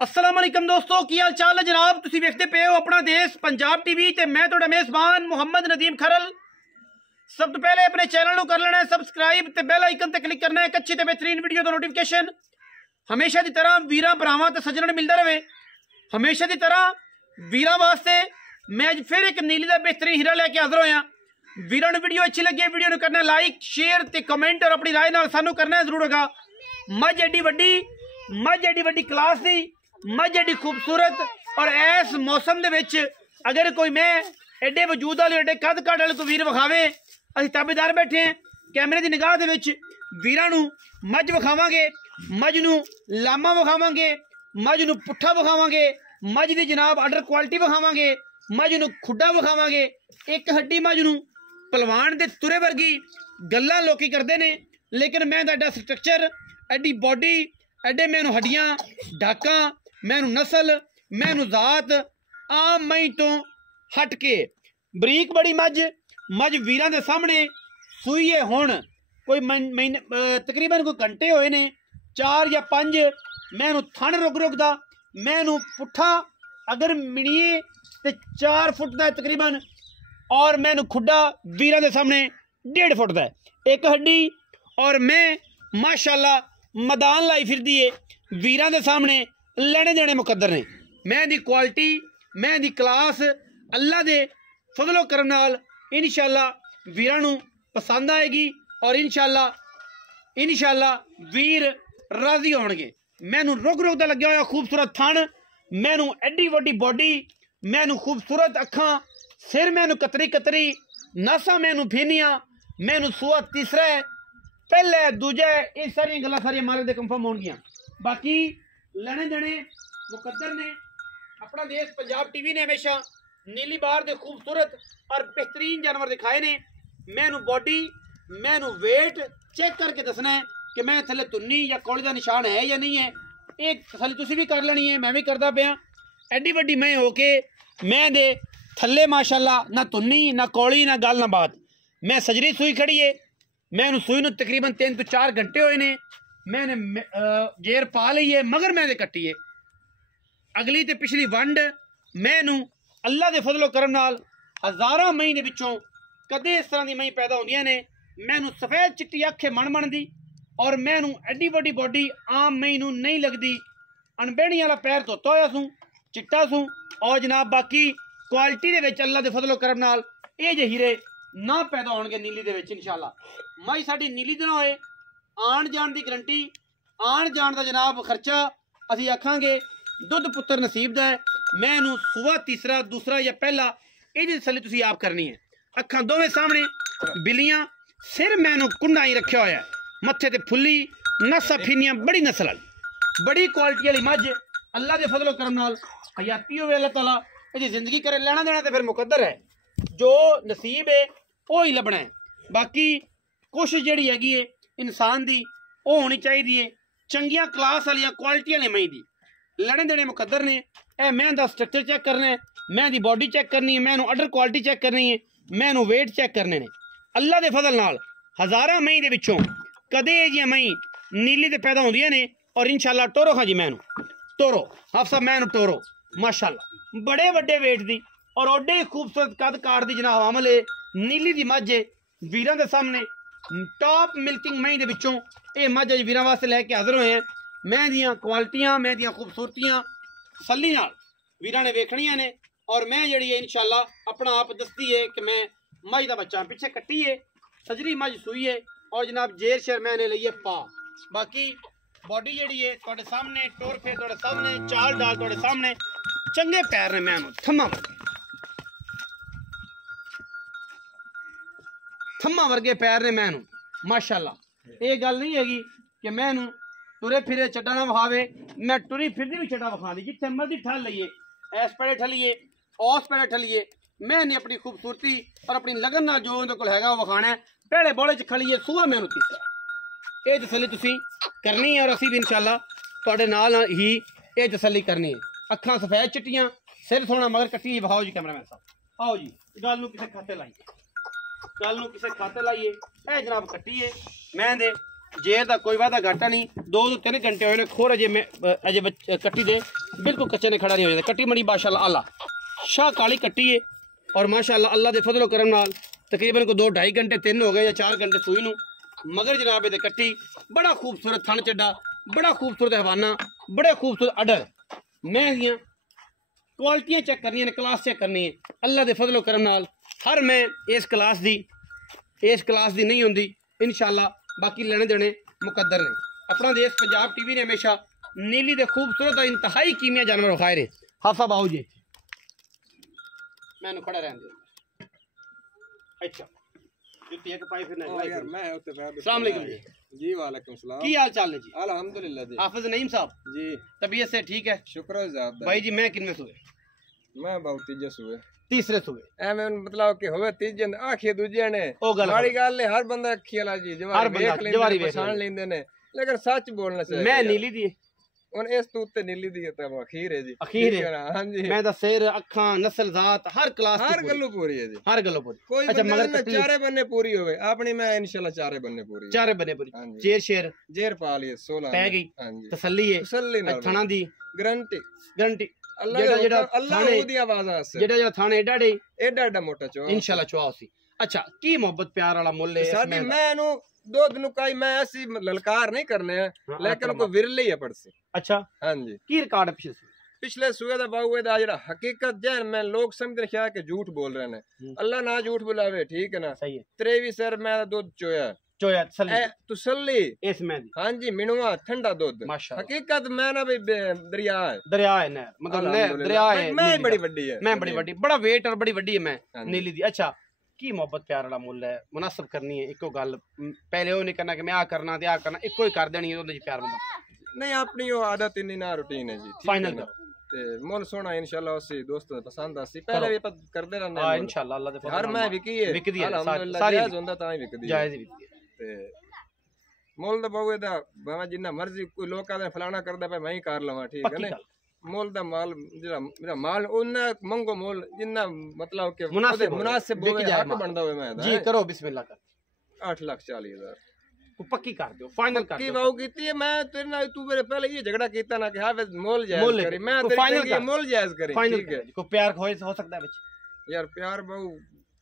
अस्सलाम वालेकुम दोस्तों, की हाल चाल है जनाब। तुसीं वेखदे पे हो अपना देश पंजाब टीवी ते मैं तुहाडा मेज़बान मुहम्मद नदीम खरल। सब तो पहले अपने चैनल को कर लेना है सबसक्राइब ते बेल आइकन ते क्लिक करना है एक अच्छी ते बेहतरीन वीडियो दा नोटिफिकेशन हमेशा की तरह वीरां भरावां ते सज्जणां मिलता रहे। हमेशा की तरह वीरां वास्ते मैं अज फिर एक नीली का बेहतरीन हीरा लैके हाजिर होया। वीरां नूं वीडियो अच्छी लगी वीडियो नूं करना लाइक शेयर ते कमेंट और अपनी राय नाल सानू करना है जरूर होगा। मझ एडी वड्डी क्लास दी, मझ एडी खूबसूरत और इस मौसम दे विच अगर कोई मैं एडे वजूद वाले एडे कद काट वाले को वीर विखावे, असीं ताबेदार बैठे हैं कैमरे की निगाह दे विच वीरां नूं मझ विखावांगे, मझ नूं लामा विखावांगे, मझ नूं पुट्ठा विखावांगे, मझ दी जनाब आर्डर क्वालिटी विखावांगे, मझ नूं खुड्डा विखावांगे। एक हड्डी मझ नूं पलवान दे तुरे वर्गी गल्लां लोकी करदे ने, लेकिन मैं एडा स्ट्रक्चर एडी बॉडी एडे मैनू हड्डियां डाका मैनू नस्ल मैनू जात आम मई तो हट के बरीक बड़ी मझ वीरां दे सामने सूईए हुण कोई महीने तकरीबन कोई घंटे होए ने 4 या 5। मैनू थन रुकदा मैनू पुट्ठा अगर मिनिए तो 4 फुट का तकरीबन और मैनू खुड्डा वीरां दे सामने 1.5 फुट का एक हड्डी। और मैं माशाअल्लाह मैदान लाई फिरदी है वीरां दे सामने लेने देने मुकद्दर ने। मैं दी क्वालिटी मैं दी क्लास अल्लाह दे फजलो करम नाल इंशाअल्लाह वीरां नूं पसंद आएगी और इंशाअल्लाह वीर राजी होणगे। मैनू रुक दा लग्या होया खूबसूरत थन, मैनू एडी वड्डी बॉडी, मैनू खूबसूरत अखां, सिर मैनू कतरी नसा मैनू फीनियां, मैनू सूआ तीसरा है पहले दूजा है। ये सारिया गल्लां सारियां मालिक दे कंफर्म होणगियां। बाकी लेने देने मुकद्दर ने। अपना देश पंजाब टीवी ने हमेशा नीली बार दे खूबसूरत और बेहतरीन जानवर दिखाए ने। मैनू बॉडी मैनू वेट चेक करके दसना है कि मैं थले तुन्नी या कौली का निशान है या नहीं है। एक तसल्ली तुसीं भी कर लेनी है, मैं भी करदा पिया। एडी वड्डी मैं होके मैं दे थले माशाअल्लाह ना तुन्नी ना कौली ना गल ना बात। मैं सजरी सूई खड़ी है, मैं सूई नूं तकरीबन 3 तो 4 घंटे होए ने। मैंने जेर पा ली है मगर मैं कट्टी है। अगली तो पिछली वंड मैनू अल्लाह के फजलो करम नाल हज़ारां मई दे विचों कदे इस तरह की मई पैदा होंदियां ने। मैनू सफेद चिट्टी अख है मन दी और मैनू एडी वड्डी बॉडी आम मई नूं नहीं लगदी। अनबेड़ी वाला पैर धोता होया सूं चिट्टा सूं और जनाब बाकी क्वालिटी दे विच अल्लाह के फजलो करम नाल ये जे हीरे ना पैदा होणगे नीली दे विच इंशाअल्लाह। मई साडी नीली दे ना होए आण जाण दी गारंटी, आण जाण दा जनाब खर्चा असीं आखांगे दुध पुत्र नसीब दा है। मैनू सुबह तीसरा दूसरा या पहला ये तसल्ली तुसीं आप करनी है। अखां दोवें सामने बिलियां, सिर मैनू कुंडा ही रखा होया, मत्थे ते फुल्ली नसा फीनियां बड़ी नस्ल वाली बड़ी क्वालिटी वाली मझ अल्लाह के फजलो करम नाल हयाती होवे अल्लाह ताला ये जिंदगी करे। लेना देना तो फिर मुकद्दर है, जो नसीब है वो ही लभना है। बाकी कोशिश जिहड़ी हैगी है इंसान दी वो होनी चाहिए है चंगियां क्लास वाली क्वालिटी वाली मई दी। लेने देने मुकद्दर ने। ए मैं दा स्ट्रक्चर चेक करना है, मैं दी बॉडी चेक करनी है, मैनू आर्डर क्वालिटी चेक करनी है, मैनू वेट चेक करने ने। अल्लाह के फजल नाल हज़ारां मई दे विचों कदे जिहियां मई नीली ते पैदा होंदियां ने। और इंशाअल्लाह टोरो खां जी मैनू टोरो हफ्सा मैनू टोरो माशाअल्लाह बड़े वड्डे वेट दी और ओडे खूबसूरत कद काट दी जनाब आमले नीली दी मझ वीरां दे सामने टॉप मिल्किंग मई दे विचों ये मझ अज वीरां वास्ते लैके हाजिर होए हैं। मैं दियां क्वालिटियां मैं दियां खूबसूरतियां सल्ली नाल वीरां ने वेखणियां ने और मैं जिहड़ी है इंशाअल्लाह अपना आप दसदी है कि मैं मझ दा बच्चा पिछे कट्टी है सजरी मझ सूई है और जनाब जेर शेर मैंने लईए पा। बाकी बॉडी जिहड़ी है तुहाडे सामने, टोर फेर तुहाडे सामने, चाल डाल तुहाडे सामने, चंगे पैर ने मैनू थम्मा वर्गे पैर ने मैनू माशाअल्लाह। ये गल नहीं हैगी कि मैनू तुरे फिरे चट्टा ना विखावे, मैं टुरी फिरदी भी चट्टा विखा दी जिथे मर्जी ठल लईए, इस पेड़े ठलिए उस पेड़े ठलिए। मैंने अपनी खूबसूरती और अपनी लगन नाल जो उहदे कोल हैगा वो विखाना है। पेड़े बोले च खड़िए सूआ मैनू तीसरा ये तसल्ली तुसीं करनी है और असीं भी इंशाअल्लाह तुहाडे नाल ही ये तसल्ली करनी है। अखां सफेद चिट्टियां, सिर सोना मगर कट्टी विखाओ जी कैमरामैन साहब। आओ जी गल नूं किसे खाते लाइए, गल नूं किसे खाते लाइए। ए जनाब कट्टी है मैं दे जेर का कोई वादा घाटा नहीं। 2 तो 3 घंटे हुए खोर अजे कट्टी दे बिल्कुल कच्चे ने खड़ा नहीं हो जाता। कट्टी मड़ी माशाल्लाह आला शाह काली कट्टी है और माशाल्लाह अल्लाह दे फजलो करम नाल तकरीबन को 2-2.5 घंटे 3 हो गए या 4 घंटे सूई नूं मगर जनाब ये कट्टी बड़ा खूबसूरत थन चड्डा बड़ा खूबसूरत हवाना बड़े खूबसूरत अडर मैं दियां क्वालिटियां चेक करनी ने क्लास चेक करनी है अल्लाह दे फजलो करम नाल हर मैं इस क्लास दी नहीं होंदी इंशाल्लाह बाकी लेने देने मुकद्दर ने। अपना देश पंजाब टीवी ने हमेशा नीली दे खूबसूरत और इंतहाई कीमिया जानवर विखाए रहे। हाफा बाहू जी मैनू खड़ा रहने दो। अच्छा जुत्ती एक पाई फिर नहीं यार मैं उत्ते पे अस्सलाम वालेकुम जी वालेकुम सलाम की हाल चाल है जी अल्हम्दुलिल्लाह जी हाफिज नईम साहब जी तबीयत से ठीक है शुक्र है ज़्यादा भाई जी मैं किनमें सोए मैं बहुत तीजे सोए तीसरे सुबह एवं मतलब कि होवे तीजे आखिए दूजे ने माड़ी गल है हर बंदा अखी वाला जी जवारी पहचान लेंदे ने लेकिन सच बोलना चाहिए मैं नीली दी हुन इस तो उत्ते नीली दी ते अखीर है जी अखीर है हां जी मैं दा सिर अखां नस्ल जात हर क्लास हर गल्लो पूरी है जी हर गल्लो पूरी कोई अच्छा मगर चारे बन्ने पूरी होवे अपनी मैं इंशाल्लाह चारे बन्ने पूरी जेर शेर जेर पा लिए 16 पै गई हां जी तसल्ली है तसल्ली ना थाना दी गारंटी इंशाल्लाह चुआ सी। अच्छा की मोहब्बत प्यार वाला मुल है साडी मैनू दो दिन काई मैं ऐसी ललकार नहीं करने है लेकिन को विरले ही पड़सी। अच्छा हां जी की रिकॉर्ड है पिछले सुए दा बाऊ दा जेड़ा हकीकत जहन में लोग समझ रहे कि झूठ बोल रहे ने अल्लाह ना झूठ बुलावे ठीक है ना सही है 23 सर मैं दूध चोया तसल्ली इसमें हां जी मिनवा ठंडा दूध हकीकत मैं ना भाई दरिया है ना मतलब दरिया है मैं बड़ी वड्डी है मैं बड़ी वड्डी बड़ा वेट और बड़ी वड्डी है मैं नीली दी। अच्छा की मोहब्बत प्यार वाला मुल है मुनासिब करनी है इको गल पहले वो नहीं करना कि मैं आ करना ते आ करना इको ही कर देनी है ओदे प्यार बंदा नहीं अपनी वो आदत इन्नी ना रूटीन है जी फाइनल ते मोल सोना इंशाल्लाह उसी दोस्तों पसंद आसी पहले भी करदे रहने हां इंशाल्लाह अल्लाह दे हर मैं विकी है अल्हम्दुलिल्लाह जायज होंदा ताई विकदी जायज विकदी ते मोल दा बावे दा भावे जिन्ना मर्जी कोई लोग कहदे फलाना करदा पे मैं ही कर लवां ठीक है ना मोल दा माल जेड़ा मेरा माल उन्ना मंगो मोल जिन्ना मतलब के मुनासिब होवे हक बनदा होवे मैं जी करो बिस्मिल्लाह कर 8,40,000 तू पक्की कर दो फाइनल कर की बाऊ कीती है मैं तेरे नाल तू मेरे पहले ये झगड़ा कीता ना कि हां मोल जायज करी मैं तेरे मोल जायज करी ठीक है को प्यार हो सकदा है विच यार प्यार बाऊ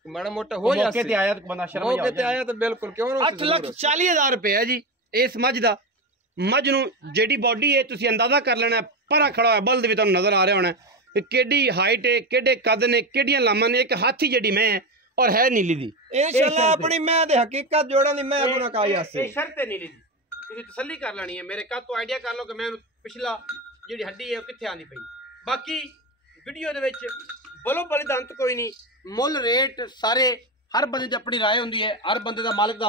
माड़ा मोटा हो जाए मौके ते आया तो बंदा शर्म मौके ते आया तो बिल्कुल क्यों 8,40,000 रुपए है जी इस मज दा मज नु जेडी बॉडी है तुसी अंदाजा कर लेना परा खड़ा है बल्द भी तुहानू नजर आ रहा होना केडी हाइट है केडे कद ने केडियां लामां ने एक हाथी जेडी मैं और है नीली दी इंशाल्लाह अपनी मैं दे हकीकत जोड़ां दी मैं गुना काई आसे ए शर्त है नीली दी तुसी तसल्ली कर लेनी है मेरे कद तो आइडिया कर लो कि मैं पिछला जेडी हड्डी है किथे आंदी पई बाकी वीडियो दे विच बोलो बड़ी दा अंत कोई नहीं मुल रेट सारे हर बंदे दी अपनी राय होंदी है हर बंदे दा मालिक दा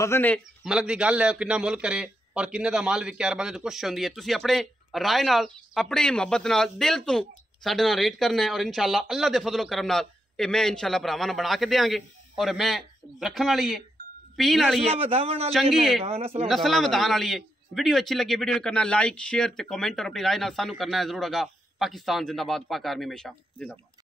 वजन है मालिक दी गल है किन्ना मुल करे और किन्ने दा माल विके हर बंदे तो कुछ होंदी है तुसी अपने राय नाल अपनी मोहब्बत नाल दिल तो साडे नाल रेट करना है और इंशाल्लाह अल्लाह दे फजलो करम नाल ए मैं इंशाल्लाह भरावां नूं बना के देंगे और मैं रखण वाली है पीण वाली है चंगी है नस्लां वधाण वाली है। वीडियो अच्छी लगी वीडियो करना लाइक शेयर ते कमेंट और अपनी राय नाल सानू करना है जरूर। पाकिस्तान जिंदाबाद पाक आर्मी हमेशा जिंदाबाद।